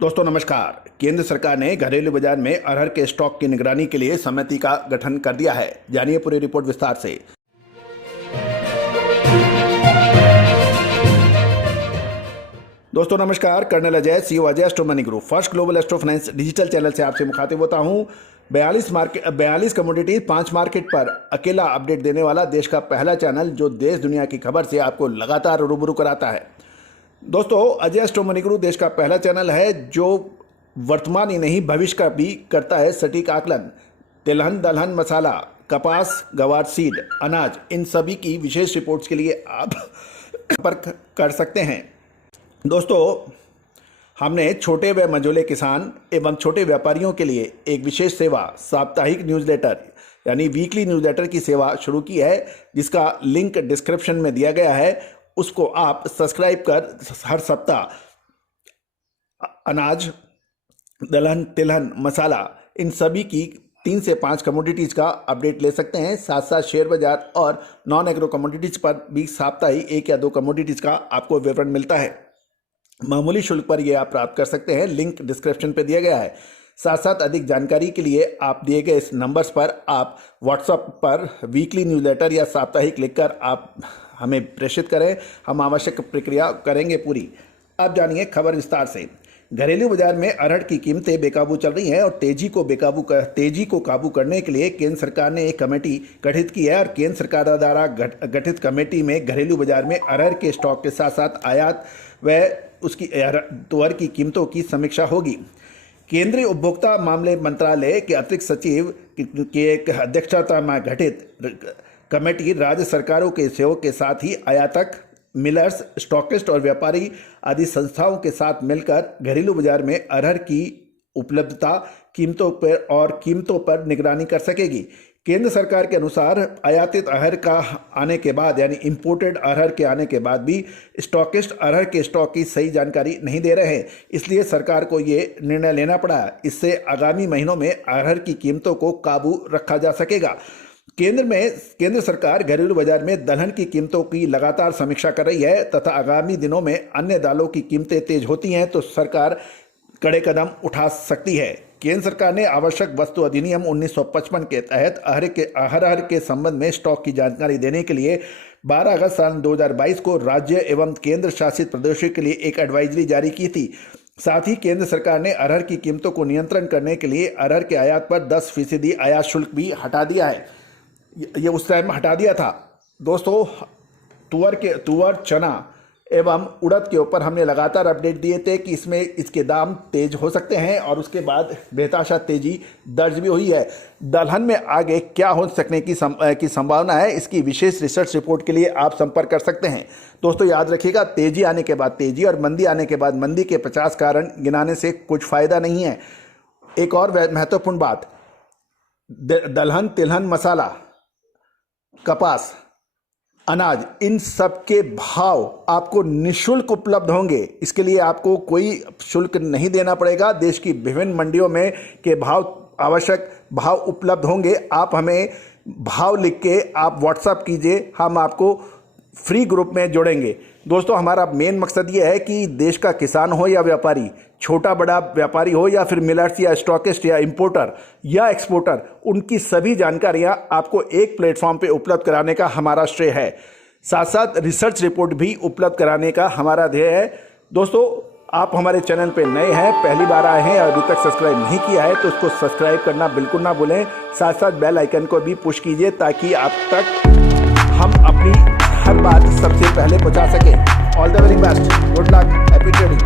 दोस्तों नमस्कार। केंद्र सरकार ने घरेलू बाजार में अरहर के स्टॉक की निगरानी के लिए समिति का गठन कर दिया है। जानिए पूरी रिपोर्ट विस्तार से। दोस्तों नमस्कार, colonel Ajay, CEO Ajay astro money group, first global astro finance digital channel से आपसे मुखातिब होता हूं। 42 कमोडिटी 5 मार्केट पर अकेला अपडेट देने वाला देश का पहला चैनल जो देश दुनिया की खबर से आपको लगातार रूबरू कराता है। दोस्तों, अजय एस्ट्रो मनी ग्रुप देश का पहला चैनल है जो वर्तमान ही नहीं भविष्य का भी करता है सटीक आकलन। तिलहन, दलहन, मसाला, कपास, गवार सीड, अनाज, इन सभी की विशेष रिपोर्ट्स के लिए आप संपर्क कर सकते हैं। दोस्तों, हमने छोटे व मझोले किसान एवं छोटे व्यापारियों के लिए एक विशेष सेवा साप्ताहिक न्यूज़लेटर यानी वीकली न्यूज़लेटर की सेवा शुरू की है, जिसका लिंक डिस्क्रिप्शन में दिया गया है। उसको आप सब्सक्राइब कर हर सप्ताह अनाज, दलहन, तिलहन, मसाला, इन सभी की 3 से 5 कमोडिटीज़ का अपडेट ले सकते हैं। साथ साथ शेयर बाजार और नॉन एग्रो कमोडिटीज़ पर भी साप्ताहिक 1 या 2 कमोडिटीज़ का आपको विवरण मिलता है। मामूली शुल्क पर यह आप प्राप्त कर सकते हैं, लिंक डिस्क्रिप्शन पे दिया गया है। साथ साथ अधिक जानकारी के लिए आप दिए गए इस नंबर्स पर आप व्हाट्सएप पर वीकली न्यूज़लेटर या साप्ताहिक लिखकर आप हमें प्रेषित करें, हम आवश्यक प्रक्रिया करेंगे पूरी। अब जानिए खबर विस्तार से। घरेलू बाजार में अरहर की कीमतें बेकाबू चल रही हैं और तेजी को काबू करने के लिए केंद्र सरकार ने एक कमेटी गठित की है और केंद्र सरकार द्वारा गठित कमेटी में घरेलू बाजार में अरहर के स्टॉक के साथ साथ आयात व उसकी तुअर की कीमतों की समीक्षा होगी। केंद्रीय उपभोक्ता मामले मंत्रालय के अतिरिक्त सचिव की अध्यक्षता में गठित कमेटी राज्य सरकारों के सहयोग के साथ ही आयातक, मिलर्स, स्टॉकिस्ट और व्यापारी आदि संस्थाओं के साथ मिलकर घरेलू बाजार में अरहर की उपलब्धता, कीमतों पर निगरानी कर सकेगी। केंद्र सरकार के अनुसार आयातित अरहर का आने के बाद यानी इंपोर्टेड अरहर के आने के बाद भी स्टॉकिस्ट अरहर के स्टॉक की सही जानकारी नहीं दे रहे हैं, इसलिए सरकार को ये निर्णय लेना पड़ा। इससे आगामी महीनों में अरहर की कीमतों को काबू रखा जा सकेगा। केंद्र सरकार घरेलू बाजार में दलहन की कीमतों की लगातार समीक्षा कर रही है तथा आगामी दिनों में अन्य दालों की कीमतें तेज होती हैं तो सरकार कड़े कदम उठा सकती है। केंद्र सरकार ने आवश्यक वस्तु अधिनियम 1955 के तहत अरहर के संबंध में स्टॉक की जानकारी देने के लिए 12 अगस्त साल 2022 को राज्य एवं केंद्र शासित प्रदेशों के लिए एक एडवाइजरी जारी की थी। साथ ही केंद्र सरकार ने अरहर की कीमतों को नियंत्रण करने के लिए अरहर के आयात पर 10% आयात शुल्क भी हटा दिया है। ये उस टाइम हटा दिया था। दोस्तों, तुअर, चना एवं उड़द के ऊपर हमने लगातार अपडेट दिए थे कि इसके दाम तेज हो सकते हैं और उसके बाद बेताशा तेजी दर्ज भी हुई है। दलहन में आगे क्या हो सकने की संभावना है, इसकी विशेष रिसर्च रिपोर्ट के लिए आप संपर्क कर सकते हैं। दोस्तों याद रखिएगा, तेजी आने के बाद तेजी और मंदी आने के बाद मंदी के 50 कारण गिनाने से कुछ फायदा नहीं है। एक और महत्वपूर्ण बात, दलहन, तिलहन, मसाला, कपास, अनाज, इन सब के भाव आपको निःशुल्क उपलब्ध होंगे। इसके लिए आपको कोई शुल्क नहीं देना पड़ेगा। देश की विभिन्न मंडियों में के आवश्यक भाव उपलब्ध होंगे। आप हमें भाव लिख के आप व्हाट्सएप कीजिए, हम आपको फ्री ग्रुप में जोड़ेंगे। दोस्तों, हमारा मेन मकसद ये है कि देश का किसान हो या व्यापारी, छोटा बड़ा व्यापारी हो या फिर मिलर्स या स्टॉकिस्ट या इंपोर्टर या एक्सपोर्टर, उनकी सभी जानकारियां आपको एक प्लेटफॉर्म पे उपलब्ध कराने का हमारा श्रेय है। साथ साथ रिसर्च रिपोर्ट भी उपलब्ध कराने का हमारा ध्येय है। दोस्तों, आप हमारे चैनल पे नए हैं, पहली बार आए हैं और अभी तक सब्सक्राइब नहीं किया है तो इसको सब्सक्राइब करना बिल्कुल ना भूलें। साथ साथ बेल आइकन को भी पुश कीजिए ताकि आप तक हम अपनी हर बात सबसे पहले पहुंचा सकें। All the very best, good luck, happy trading.